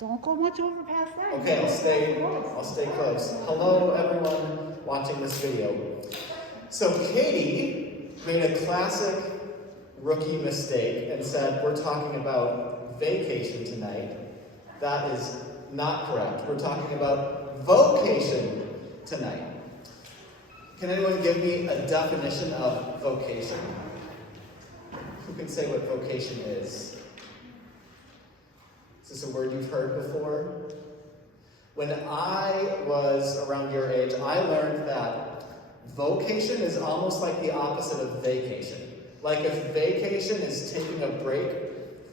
Don't go much over past that. Okay, I'll stay close. Hello, everyone watching this video. So Katie made a classic rookie mistake and said, we're talking about vacation tonight. That is not correct. We're talking about vocation tonight. Can anyone give me a definition of vocation? Who can say what vocation is? Is this a word you've heard before? When I was around your age, I learned that vocation is almost like the opposite of vacation. Like if vacation is taking a break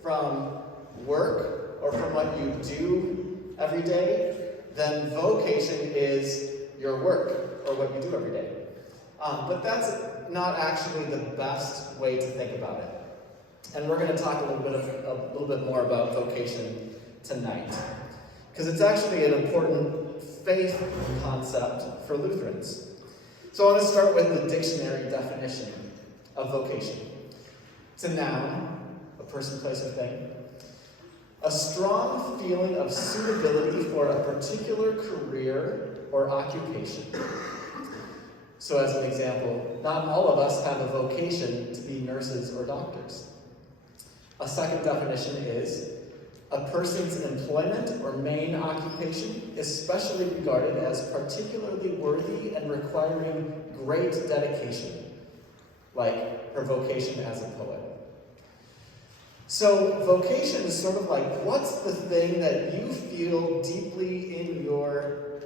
from work or from what you do every day, then vocation is your work or what you do every day. But that's not actually the best way to think about it. And we're going to talk a little bit more about vocation tonight, because it's actually an important faith concept for Lutherans. So I want to start with the dictionary definition of vocation. It's a noun, a person, place, or thing. A strong feeling of suitability for a particular career or occupation. So as an example, not all of us have a vocation to be nurses or doctors. A second definition is a person's employment or main occupation, especially regarded as particularly worthy and requiring great dedication, like her vocation as a poet. So vocation is sort of like, what's the thing that you feel deeply in your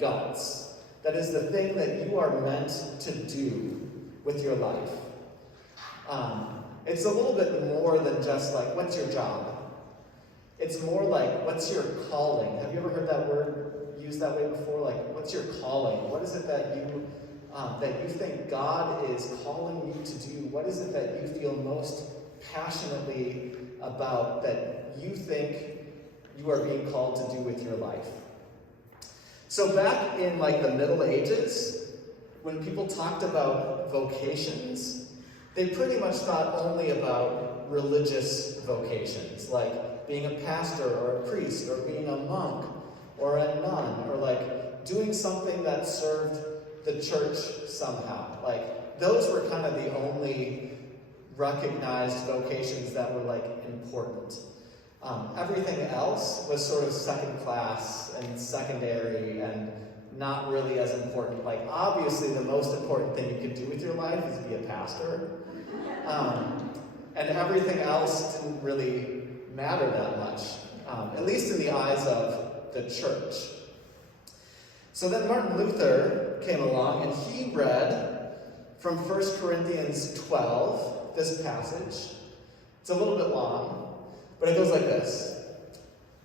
guts? That is the thing that you are meant to do with your life. It's a little bit more than just like, what's your job? It's more like, what's your calling? Have you ever heard that word used that way before? Like, what's your calling? What is it that you think God is calling you to do? What is it that you feel most passionately about that you think you are being called to do with your life? So back in the Middle Ages, when people talked about vocations, they pretty much thought only about religious vocations, like being a pastor or a priest or being a monk or a nun or doing something that served the church somehow. Those were kind of the only recognized vocations that were important. Everything else was sort of second class and secondary and not really as important. Obviously the most important thing you could do with your life is be a pastor. And everything else didn't really matter that much, at least in the eyes of the church. So then Martin Luther came along and he read from 1 Corinthians 12, this passage. It's a little bit long, but it goes like this.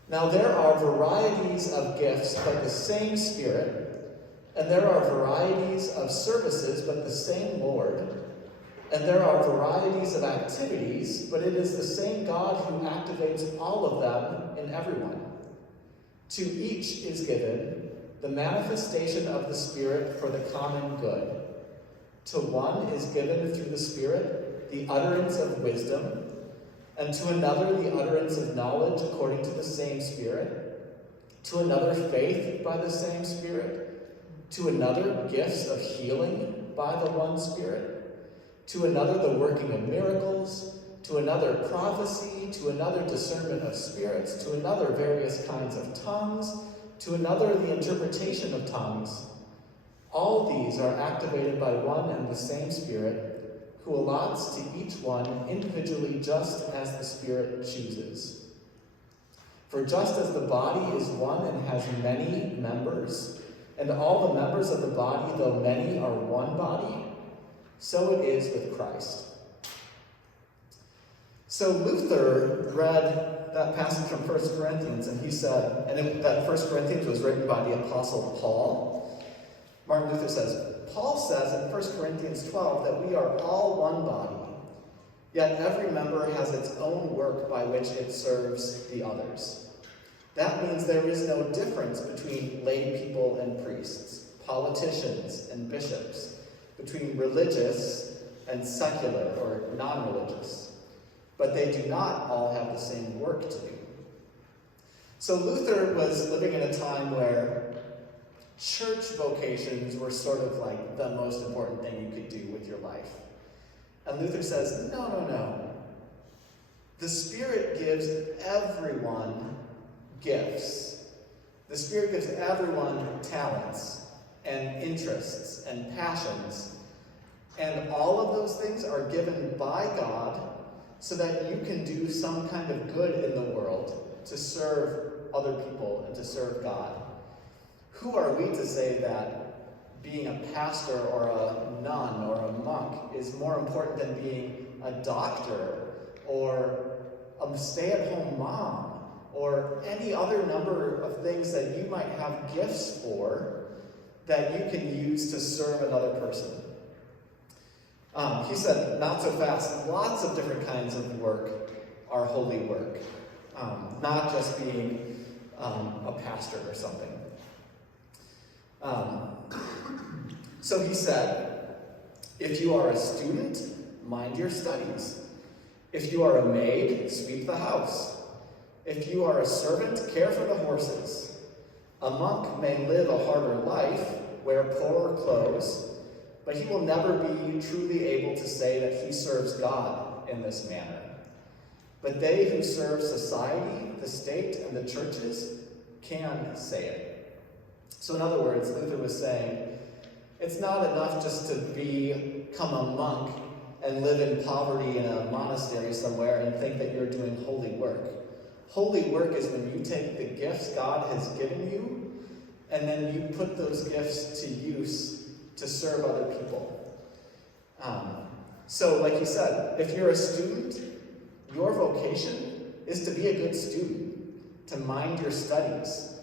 Now there are varieties of gifts, but the same Spirit, and there are varieties of services, but the same Lord, and there are varieties of activities, but it is the same God who activates all of them in everyone. To each is given the manifestation of the Spirit for the common good. To one is given through the Spirit the utterance of wisdom, and to another the utterance of knowledge according to the same Spirit, to another faith by the same Spirit, to another gifts of healing by the one Spirit, to another the working of miracles, to another prophecy, to another discernment of spirits, to another various kinds of tongues, to another the interpretation of tongues. All these are activated by one and the same Spirit, who allots to each one individually just as the Spirit chooses. For just as the body is one and has many members, and all the members of the body, though many, are one body, so it is with Christ. So Luther read that passage from 1 Corinthians, and he said, that 1 Corinthians was written by the Apostle Paul. Martin Luther says, Paul says in 1 Corinthians 12 that we are all one body, yet every member has its own work by which it serves the others. That means there is no difference between lay people and priests, politicians and bishops, between religious and secular or non-religious. But they do not all have the same work to do. So Luther was living in a time where church vocations were sort of like the most important thing you could do with your life. And Luther says, no. The Spirit gives everyone gifts. The Spirit gives everyone talents and interests and passions. And all of those things are given by God so that you can do some kind of good in the world to serve other people and to serve God. Who are we to say that being a pastor or a nun or a monk is more important than being a doctor or a stay-at-home mom or any other number of things that you might have gifts for that you can use to serve another person? He said, not so fast, lots of different kinds of work are holy work, not just being a pastor or something. So he said, if you are a student, mind your studies. If you are a maid, sweep the house. If you are a servant, care for the horses. A monk may live a harder life, wear poorer clothes, but he will never be truly able to say that he serves God in this manner. But they who serve society, the state, and the churches can say it. So in other words, Luther was saying, it's not enough just to become a monk and live in poverty in a monastery somewhere and think that you're doing holy work. Holy work is when you take the gifts God has given you and then you put those gifts to use to serve other people. So like he said, if you're a student, your vocation is to be a good student, to mind your studies.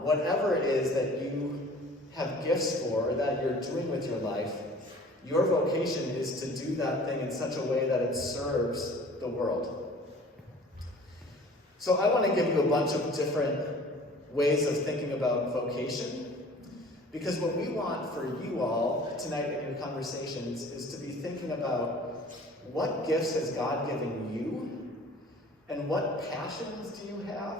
Whatever it is that you have gifts for, that you're doing with your life, your vocation is to do that thing in such a way that it serves the world. So I want to give you a bunch of different ways of thinking about vocation, because what we want for you all tonight in your conversations is to be thinking about what gifts has God given you, and what passions do you have,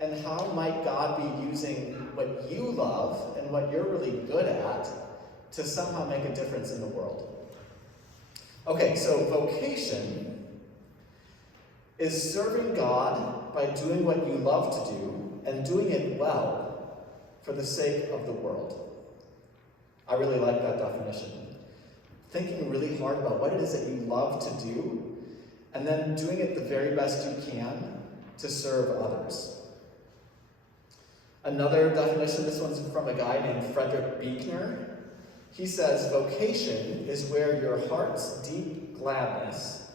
and how might God be using what you love and what you're really good at to somehow make a difference in the world. Okay, so vocation is serving God by doing what you love to do and doing it well for the sake of the world. I really like that definition. Thinking really hard about what it is that you love to do and then doing it the very best you can to serve others. Another definition, this one's from a guy named Frederick Buechner. He says, vocation is where your heart's deep gladness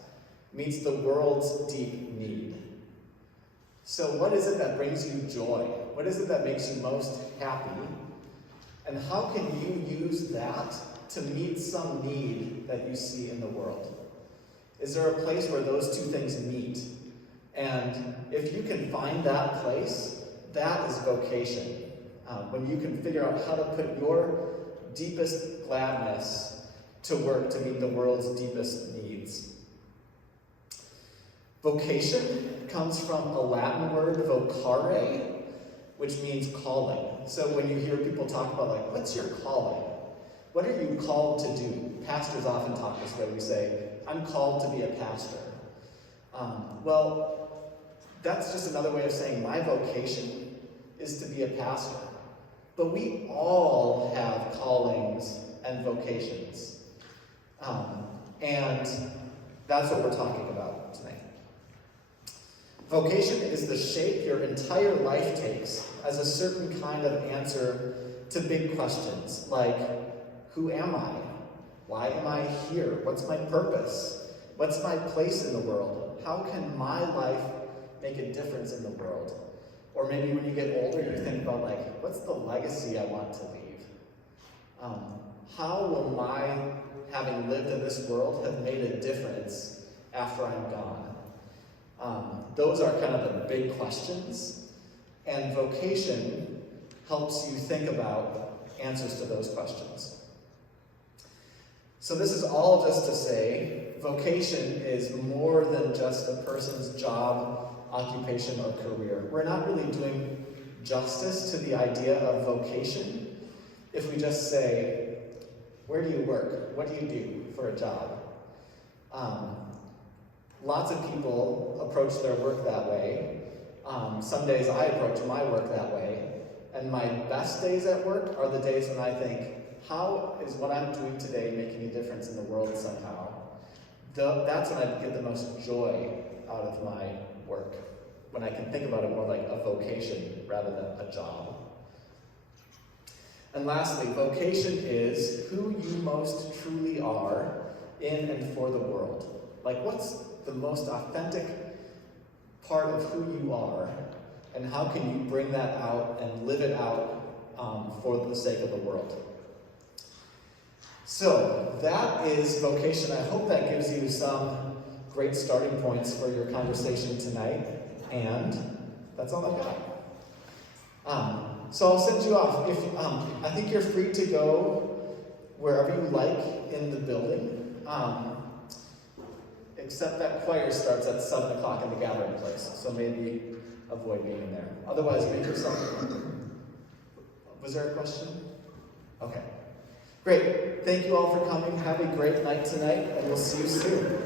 meets the world's deep need. So what is it that brings you joy? What is it that makes you most happy? And how can you use that to meet some need that you see in the world? Is there a place where those two things meet? And if you can find that place, that is vocation. When you can figure out how to put your deepest gladness to work to meet the world's deepest needs. Vocation comes from a Latin word, vocare, which means calling. So when you hear people talk about, like, what's your calling? What are you called to do? Pastors often talk this way. We say, I'm called to be a pastor. Well, that's just another way of saying my vocation is to be a pastor. But we all have callings and vocations. And that's what we're talking about tonight. Vocation is the shape your entire life takes as a certain kind of answer to big questions, like, who am I? Why am I here? What's my purpose? What's my place in the world? How can my life make a difference in the world? Or maybe when you get older, you think about, like, what's the legacy I want to leave? How will my having lived in this world have made a difference after I'm gone? Those are kind of the big questions, and vocation helps you think about answers to those questions. So this is all just to say, vocation is more than just a person's job occupation or career. We're not really doing justice to the idea of vocation if we just say, where do you work? What do you do for a job? Lots of people approach their work that way. Some days I approach my work that way. And my best days at work are the days when I think, how is what I'm doing today making a difference in the world somehow? That's when I get the most joy out of my work, when I can think about it more like a vocation rather than a job. And lastly, vocation is who you most truly are in and for the world. Like, what's the most authentic part of who you are, and how can you bring that out and live it out for the sake of the world? So, that is vocation. I hope that gives you some great starting points for your conversation tonight, and that's all I've got. So I'll send you off. I think you're free to go wherever you like in the building, except that choir starts at 7 o'clock in the gathering place, so maybe avoid being in there. Otherwise, make yourself... Was there a question? Okay. Great. Thank you all for coming. Have a great night tonight, and we'll see you soon.